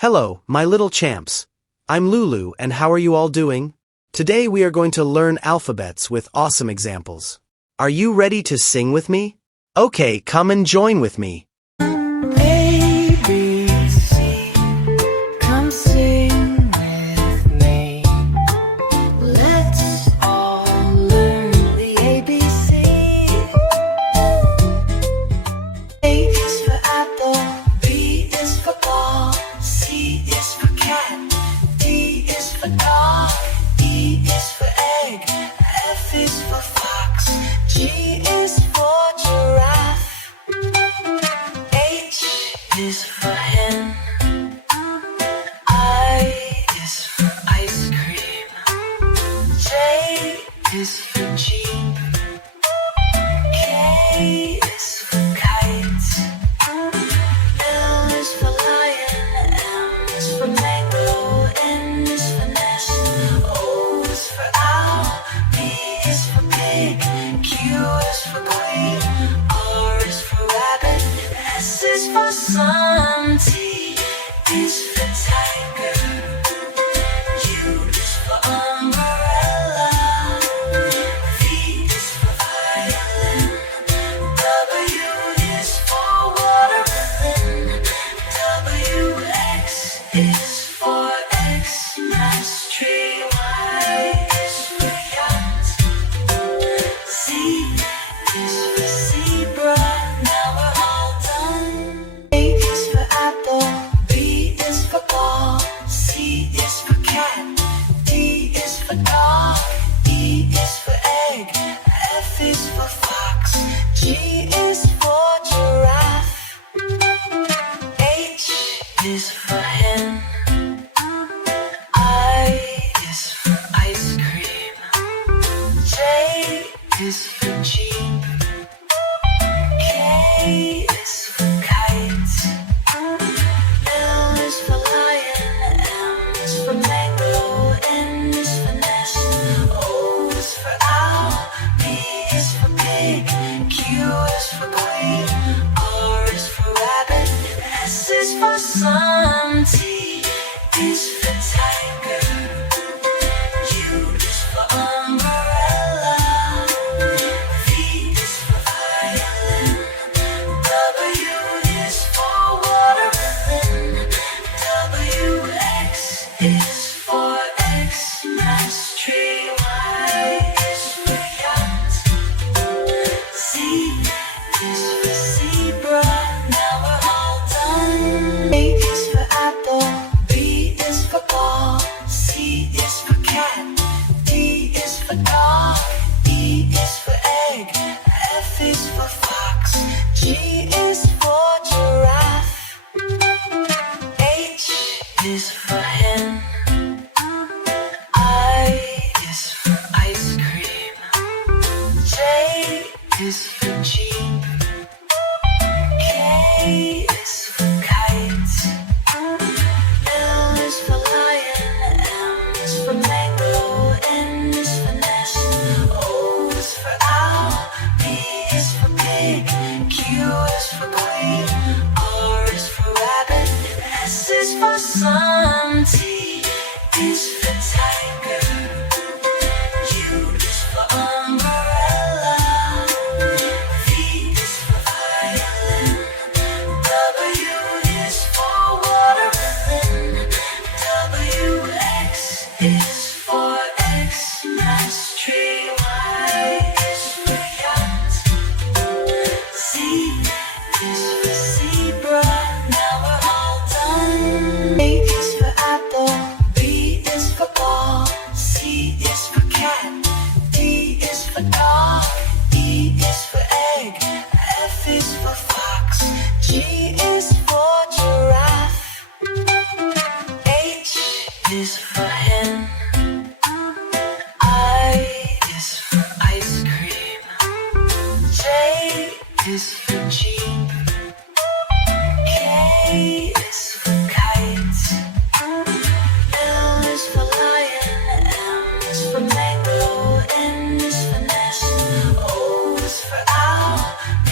Hello, my little champs. I'm Lulu, and how are you all doing? Today we are going to learn alphabets with awesome examples. Are you ready to sing with me? Okay, come and join with me. A, B, C, come sing with me. Let's all learn the ABC. A is for apple, B is for ball, C is for cat, D is for dog, E is for egg, F is for fox, G is for giraffe, H is for hen, I is for ice cream, J is for jeep, K is for kite, L is for lion, M is for mango, N is for nest, O is for owl, P is for pig, Q is for queen, R is for rabbit, S is for sun, T is for tiger, U is for umbrella, V is for violin, W is for watermelon, WX is for Xmas tree, Y is for yacht, Z is for zebra. Now we're all done. A is for apple, B is for ball, C is for cat, D is for dog, E is for egg, F is for fox, G is for giraffe, H is for hen, I is for ice cream, J is for jeep, K is for kite, L is for lion, M is for mango, N is for nest, O is for owl, P is for pig, Q is for queen, R is for rabbit, S is for sun, T is for tiger, U is for umbrella, V is for violin, W is for watermelon, WX is for Xmas tree, Y is for yacht, Z is for zebra. Now we're all done. A is for apple, B is for ball, C is for cat, D is for dog, E is for egg, F is for fox, G is for giraffe, H is for hen, I is for ice cream, J is for jeep, K is for kite, L is for lion, M is for mango, N is for nest, O is for owl, P is for pig, Q is for queen, R is for rabbit, S is for sun, T is for tiger, U is for umbrella, V is for violin, W is for watermelon, WX is for Xmas tree, Y is for yacht, Z is for zebra. Now we're all done. A is for apple, B is for ball, C is for cat, D is for dog, E is for egg, F is for fox, G is for giraffe, H is for hen, I is for ice cream, J is for jeep, K is for kite, L is for lion, M is for mango, N is for nest, O is for owl, P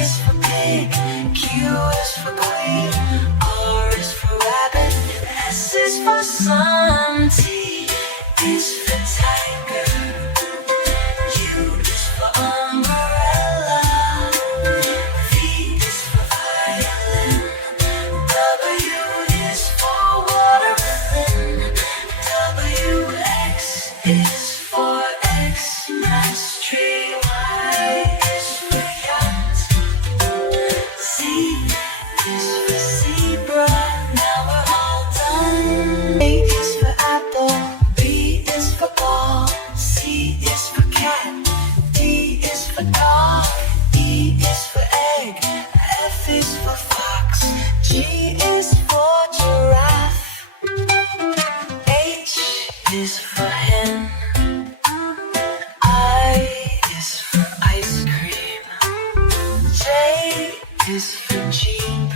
is for pig, Q is for queen, R is for rabbit, is for Jeep.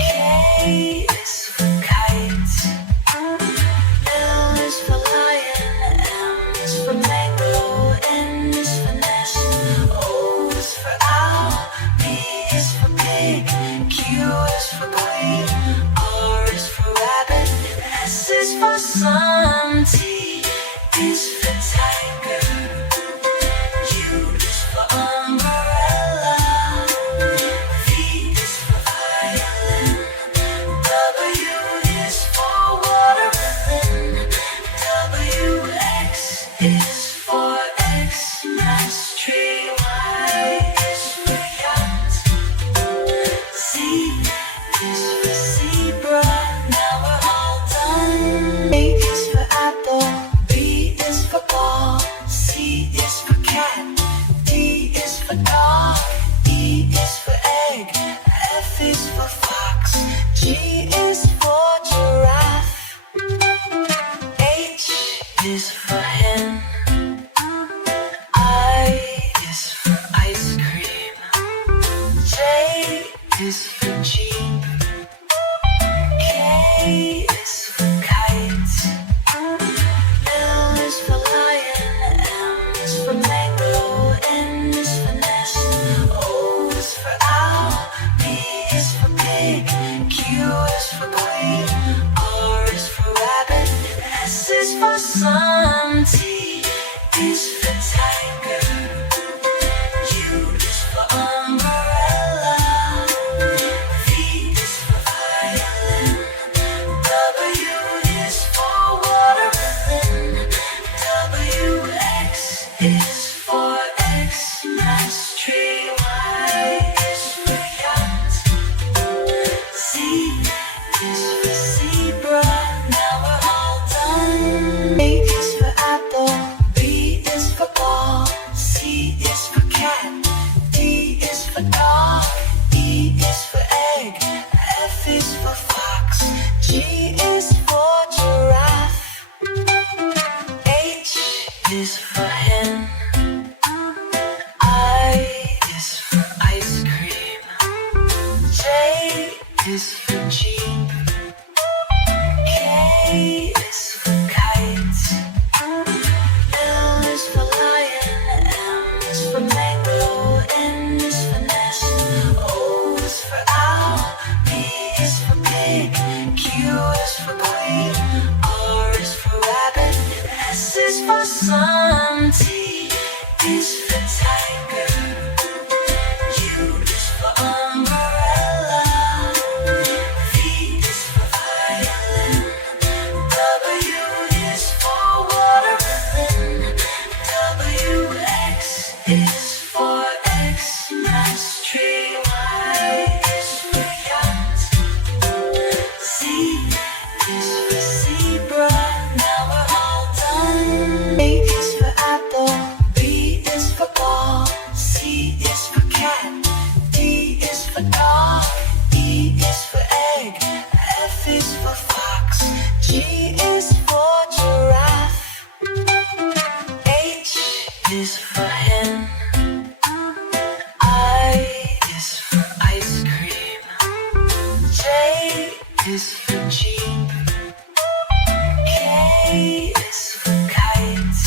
K is for kite. L is for lion. M is for mango. N is for nest. O is for owl. P is for pig. Q is for queen. R is for rabbit. S is for sun. T is for tiger. U is for umbrella. V is for violin. W is for watermelon. WX is for Xmas tree. Y is for yacht. Z is for zebra. Now we're all done. A is for apple. B is for ball. C is for cat. D is for dog. E is for egg. F is for fox. G is for giraffe. H is for hen. I is for ice cream. J is for Jeep. K is for kite. L is for lion. M is for mango. N is for nest. O is for owl. P is for pig. Q is for queen. R is for rabbit. S is for sun. T is for tiger. U is for umbrella. V is for violin. W is for watermelon. WX is for Xmas tree. Y is for yacht. Z is for zebra. Now we're all done. A is for apple. B is for ball. C is for cat. D is for dog. E is for egg. F is for fox. G is for giraffe. H is for hen. I is for ice cream. J is for Jeep. K is for kite. L is for lion. M is for mango. N is for nest. O is for owl. P is for pig. Q is for queen. R is for rabbit. 'Rabbit. S is for sun. T is for tiger. U is for umbrella. V is for violin. WX is for Xmas tree. Y is for yacht. Z is for for zebra. Now we're all done. A is for apple. B is for ball. C is for cat. D is for dog. E is for egg. F is for fox. G is for giraffe. H is for hen. I is for ice cream. J is for kite. L is for lion. M is for mango. N is for nest. O is for owl. P is for pig. Q is for queen. R is for rabbit. S is for sun. U is for umbrella. V is for violin. W is for watermelon. WX is for Xmas tree. Y is for yacht. Z is for zebra. Now we're all done. A is for apple. B is for ball. C is for cat. D is for dog. E is for egg. F is for fox. G is for giraffe. H is for hen. I is for ice cream. J is for Jeep. K is for kite.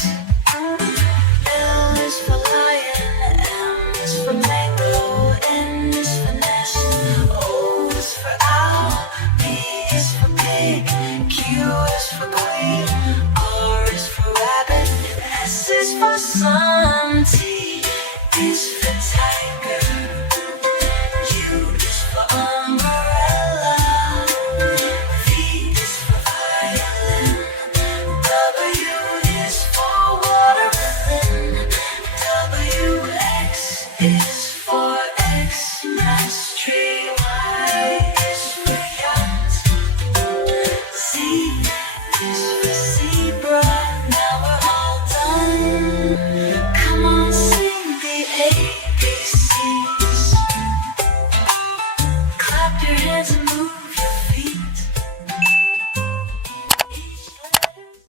L is for lion. M is for mango. N is for nest. O is for owl. P is for pig. Q is for queen. R is for rabbit. S is for sun. T is for tiger.